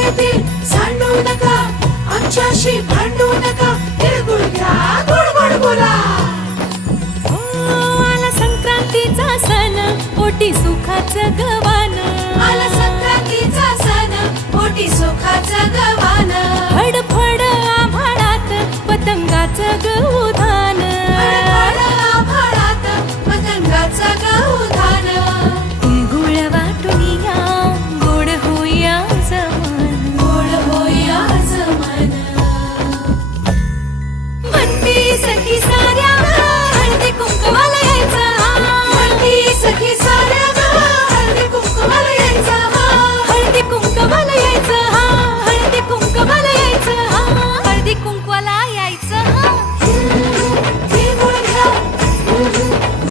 येतील सांडू नका, आमच्याशी भांडू नका, तिळगुळ घ्या गोड गोड बोला. आला संक्रांतीचा सण, पोटी सुखाचं